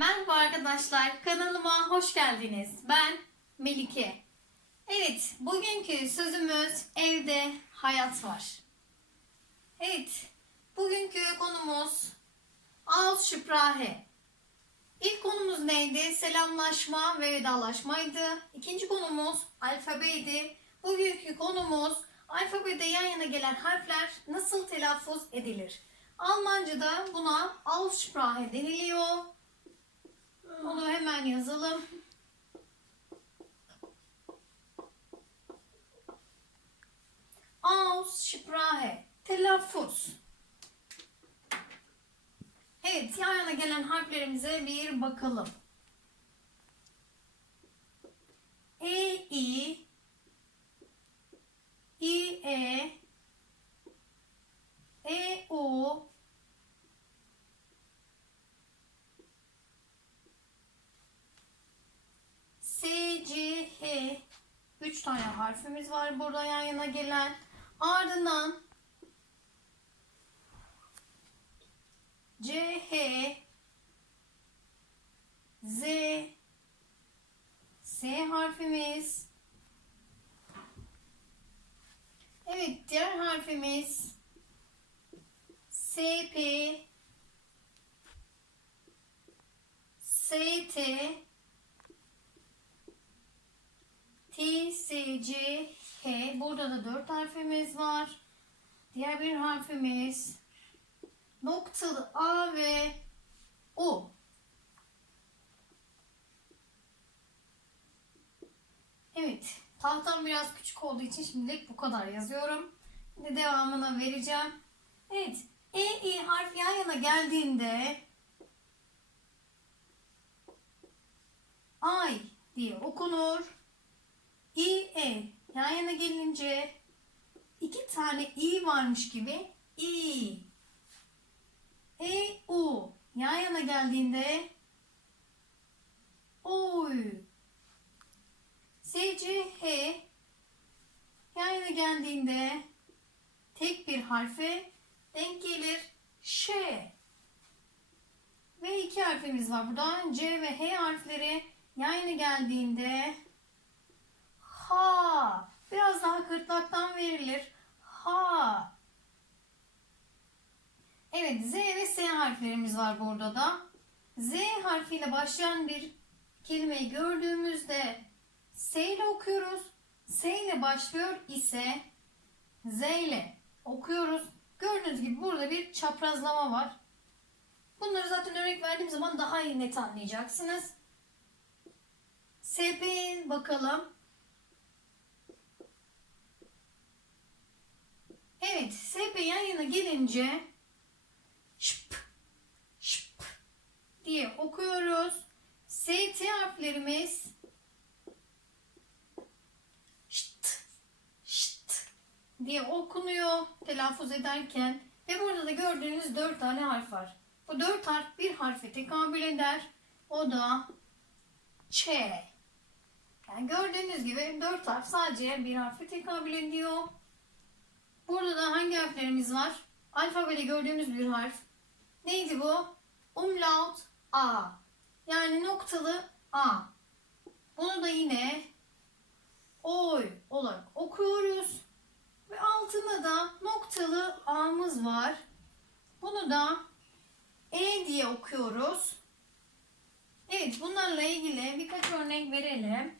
Merhaba arkadaşlar, kanalıma hoş geldiniz. Ben Melike. Evet, bugünkü sözümüz evde hayat var. Evet, bugünkü konumuz Aussprache. İlk konumuz neydi? Selamlaşma ve vedalaşmaydı. İkinci konumuz alfabeydi. Bugünkü konumuz alfabede yan yana gelen harfler nasıl telaffuz edilir? Almanca'da buna Aussprache deniliyor. Onu hemen yazalım. Aussprache. Telaffuz. Evet, yan yana gelen harflerimize bir bakalım. E, I, I, E, E, O, S, C, H. Üç tane harfimiz var burada yan yana gelen. Ardından C, H, Z, S harfimiz. Evet, diğer harfimiz S, P, S, T, T, C, C, H. Burada da dört harfimiz var. Diğer bir harfimiz noktalı A ve U. Evet. Tahtam biraz küçük olduğu için şimdilik bu kadar yazıyorum. Şimdi devamını vereceğim. Evet. E, I harfi yan yana geldiğinde ay diye okunur. İ, E yan yana gelince iki tane i varmış gibi i. E, U yan yana geldiğinde oy. S, C, H yan yana geldiğinde tek bir harfe denk gelir. Ş. Ve iki harfimiz var burada. C ve H harfleri yan yana geldiğinde ha. Biraz daha gırtlaktan verilir. Ha. Evet Z ve S harflerimiz var burada da. Z harfiyle başlayan bir kelimeyi gördüğümüzde S ile okuyoruz. S ile başlıyor ise Z ile okuyoruz. Gördüğünüz gibi burada bir çaprazlama var. Bunları zaten örnek verdiğim zaman daha iyi net anlayacaksınız. SP'ye bakalım. Evet, SP yan yana gelince şıp, şıp diye okuyoruz. ST harflerimiz şıt, şıt diye okunuyor telaffuz ederken. Ve burada da gördüğünüz dört tane harf var. Bu dört harf bir harfe tekabül eder. O da Ç. Yani gördüğünüz gibi dört harf sadece bir harfe tekabül ediyor. Burada da hangi harflerimiz var? Alfabede gördüğümüz bir harf. Neydi bu? Umlaut A. Yani noktalı A. Bunu da yine oy olarak okuyoruz. Ve altında da noktalı A'mız var. Bunu da E diye okuyoruz. Evet bunlarla ilgili birkaç örnek verelim.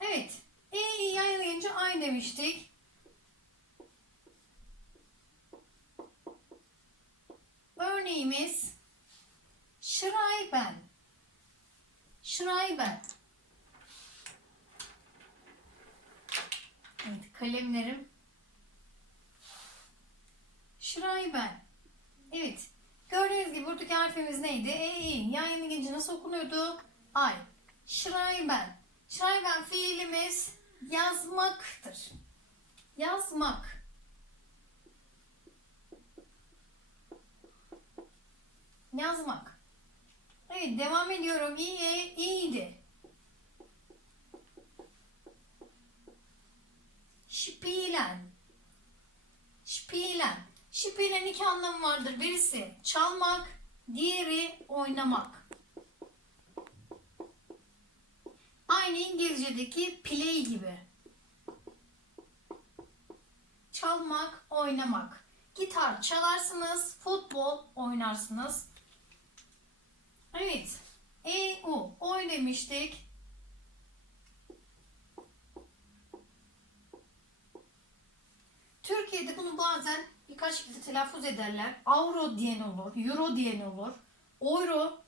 Evet. E'yi yan yana gelince ay demiştik. Örneğimiz Schreiben. Schreiben. Evet, kalemlerim. Schreiben. Evet. Gördüğünüz gibi buradaki harfimiz neydi? E, i. Yan yana gelince nasıl okunuyordu? Ay. Schreiben. Schreiben fiilimiz yazmaktır. Yazmak. Yazmak. Evet devam ediyorum. İyi, iyiydi. Spielen. Spielen. Şipenin iki anlamı vardır. Birisi çalmak, diğeri oynamak. Aynı İngilizce'deki play gibi. Çalmak, oynamak. Gitar çalarsınız, futbol oynarsınız. Evet. E, U. Oy demiştik. Türkiye'de bunu bazen birkaç şekilde telaffuz ederler. Avro diyen olur, euro diyen olur, euro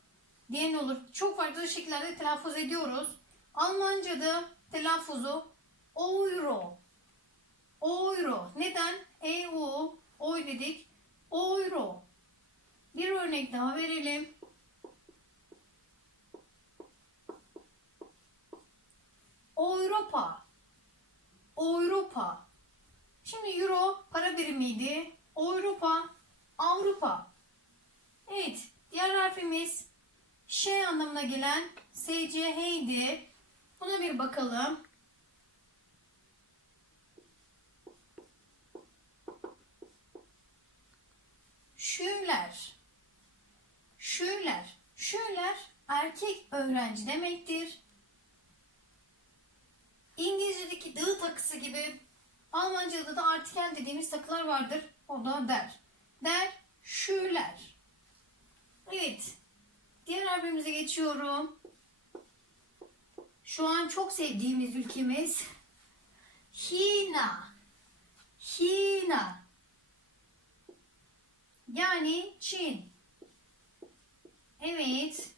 diyen olur. Çok farklı şekillerde telaffuz ediyoruz. Almanca'da telaffuzu euro. Euro. Neden? EU, oy dedik. Euro. Bir örnek daha verelim. Avrupa. Avrupa. Şimdi euro para birimiydi. Avrupa, Avrupa. Evet, diğer harfimiz şey anlamına gelen SCH'ydi. Buna bir bakalım. Şüler. Şüler. Şüler erkek öğrenci demektir. İngilizce'deki dı takısı gibi Almanca'da da artikel dediğimiz takılar vardır. O da der. Der, şüler. Evet. Diğer harfimize geçiyorum. Şu an çok sevdiğimiz ülkemiz. Hina. Hina. Yani Çin. Evet.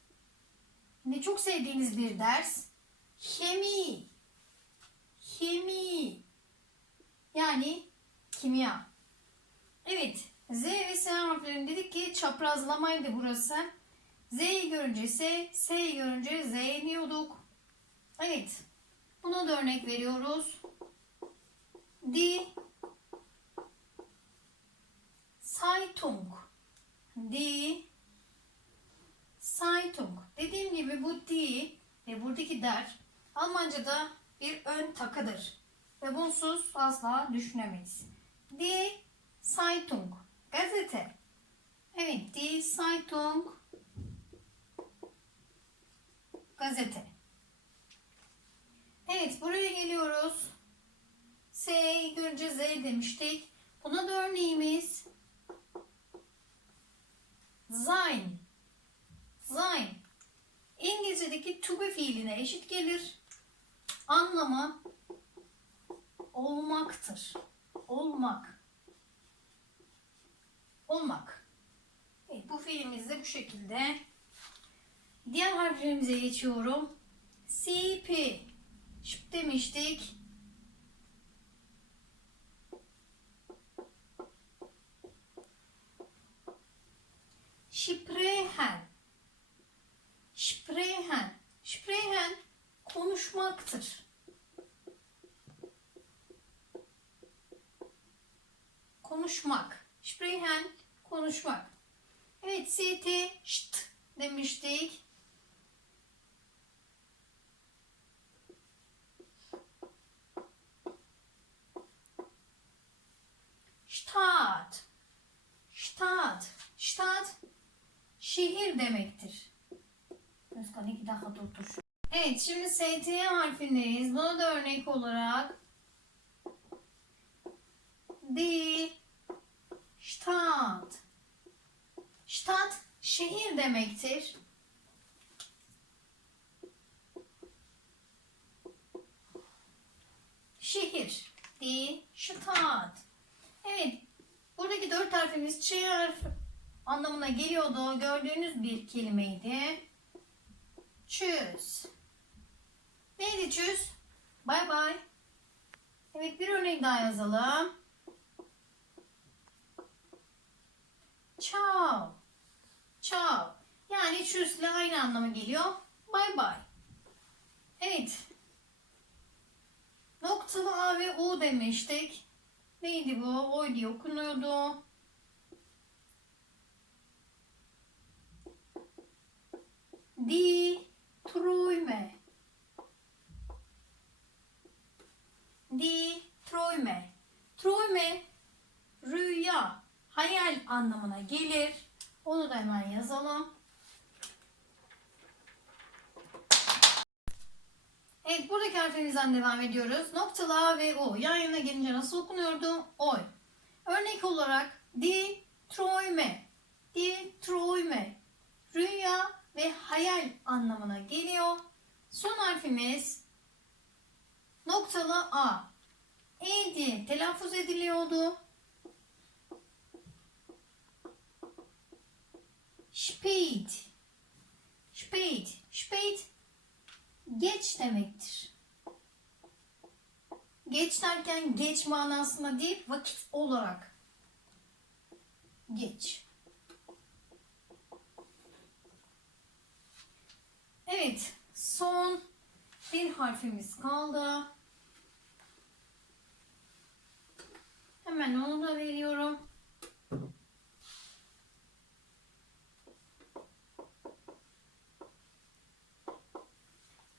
Ne çok sevdiğiniz bir ders. Hemi. Hemi. Yani kimya. Evet. Z ve S harflerini dedik ki çaprazlamaydı burası. Z'yi görünce S, S'yi görünce Z diyorduk. Evet. Buna da örnek veriyoruz. Die Zeitung. Die Zeitung. Dediğim gibi bu die ve buradaki der Almanca'da bir ön takıdır. Ve bunsuz asla düşünemeyiz. Die Zeitung. Gazete. Evet, Die Zeitung. Gazete. Evet, buraya geliyoruz. S'yi görünce Z demiştik. Buna da örneğimiz sein. Sein. İngilizce'deki to be fiiline eşit gelir. Anlamı olmaktır. Olmak. Olmak. Evet, bu fiilimiz de bu şekilde. Diğer harflerimize geçiyorum. CP. Şıp demiştik. 1 demektir. Özkan 2 dakika otur. Evet şimdi ST harfindeyiz. Buna da örnek olarak die Stadt. Stadt şehir demektir. Şehir. Die Stadt. Evet. Buradaki dört harfimiz Ç harfi, anlamına geliyordu. Gördüğünüz bir kelimeydi. Çöz. Neydi çöz? Bye bye. Evet bir örnek daha yazalım. Ciao. Ciao. Yani ile aynı anlama geliyor. Bye bye. Evet. Noktalı A ve U demiştik. Neydi bu? Oy diye okunuyordu. Die Träume. Die Träume. Träume rüya, gelir. Onu da hemen yazalım. Evet buradaki harfimizden devam ediyoruz. Noktalı A ve O yan yana gelince nasıl okunuyordu? Oy. Örnek olarak di, troyme, di, troyme. Rüya ve hayal anlamına geliyor. Son harfimiz noktalı A. E diye telaffuz ediliyordu. Spät. Spät. Spät geç demektir. Geç derken geç manasında değil, vakit olarak. Geç. Evet, son bir harfimiz kaldı. Hemen onu da veriyorum.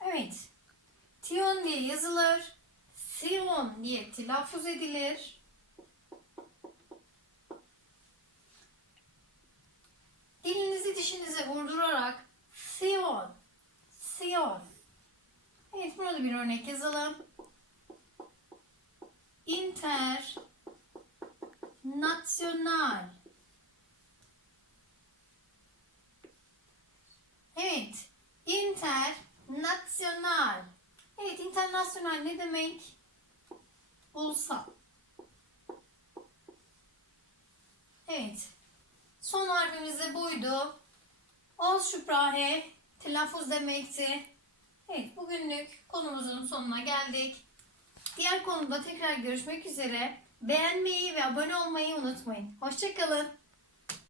Evet. Tion diye yazılır. Sion diye telaffuz edilir. Dilinizi dişinize vurdurarak Sion, Sion. Burada bir örnek yazalım. Inter, national. Evet, internasyonal. Evet, internasyonal ne demek? Ulusal. Evet, son harfimiz de buydu. Aussprache, telaffuz demekti. Evet, bugünlük konumuzun sonuna geldik. Diğer konuda tekrar görüşmek üzere. Beğenmeyi ve abone olmayı unutmayın. Hoşçakalın.